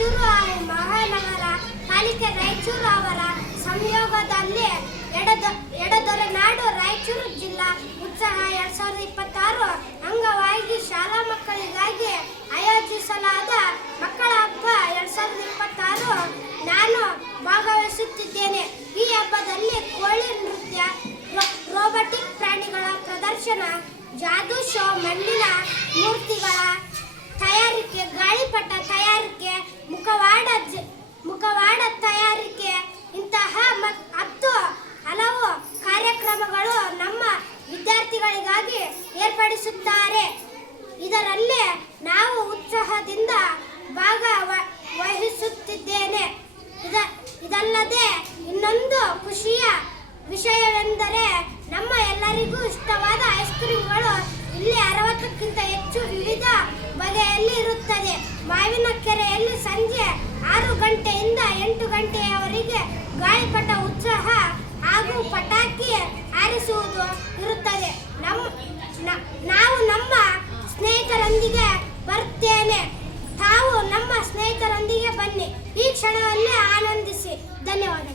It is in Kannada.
ರಾಯಚೂರು ಮಹಾನಗರ ಪಾಲಿಕೆ ರಾಯಚೂರು ಅವರ ಸಂಯೋಗದಲ್ಲಿ ಎಡದೊರೆನಾಡು ರಾಯಚೂರು ಜಿಲ್ಲಾ ಉತ್ಸವ 2026 ಅಂಗವಾಗಿ ಶಾಲಾ ಮಕ್ಕಳಿಗಾಗಿ ಆಯೋಜಿಸಲಾದ ಮಕ್ಕಳ ಹಬ್ಬ 2026 ನಾನು ಭಾಗವಹಿಸುತ್ತಿದ್ದೇನೆ. ಈ ಹಬ್ಬದಲ್ಲಿ ಕೋಳಿ ನೃತ್ಯ, ರೋಬೋಟಿಕ್ ಪ್ರಾಣಿಗಳ ಪ್ರದರ್ಶನ, ಜಾದೂ ಶೋ, ಮಣ್ಣಿನ ಮೂರ್ತಿಗಳ ತಯಾರಿಕೆ, ಗಾಳಿಪಟ ತಯಾರಿಕೆ, ಮುಖವಾಡ ತಯಾರಿಕೆ ಇಂತಹ 10 ಹಲವು ಕಾರ್ಯಕ್ರಮಗಳು ನಮ್ಮ ವಿದ್ಯಾರ್ಥಿಗಳಿಗಾಗಿ ಏರ್ಪಡಿಸುತ್ತಾರೆ. ಇದರಲ್ಲಿ ನಾವು ಉತ್ಸಾಹದಿಂದ ಭಾಗವಹಿಸುತ್ತಿದ್ದೇನೆ. ಇದಲ್ಲದೆ ಇನ್ನೊಂದು ಖುಷಿಯ ವಿಷಯವೆಂದರೆ ನಮ್ಮ ಎಲ್ಲರಿಗೂ ಇಷ್ಟವಾದ ಐಸ್ ಕ್ರೀಮ್ಗಳು ಇಲ್ಲಿ 60ಕ್ಕಿಂತ ಹೆಚ್ಚು ವಿವಿಧ ಬಗೆಯಲ್ಲಿ ಇರುತ್ತದೆ. ಮಾವಿನ ಕೆರೆಯಲ್ಲಿ ಸಂಜೆ 6 ಗಂಟೆಯಿಂದ 8 ಗಂಟೆಯವರೆಗೆ ಗಾಳಿಪಟ ಉತ್ಸವ ಹಾಗೂ ಪಟಾಕಿ ಹಾರಿಸುವುದು ಇರುತ್ತದೆ. ನಾವು ನಮ್ಮ ಸ್ನೇಹಿತರೊಂದಿಗೆ ಬರುತ್ತೇನೆ. ತಾವು ನಮ್ಮ ಸ್ನೇಹಿತರೊಂದಿಗೆ ಬನ್ನಿ, ಈ ಕ್ಷಣವನ್ನು ಆನಂದಿಸಿ. ಧನ್ಯವಾದ.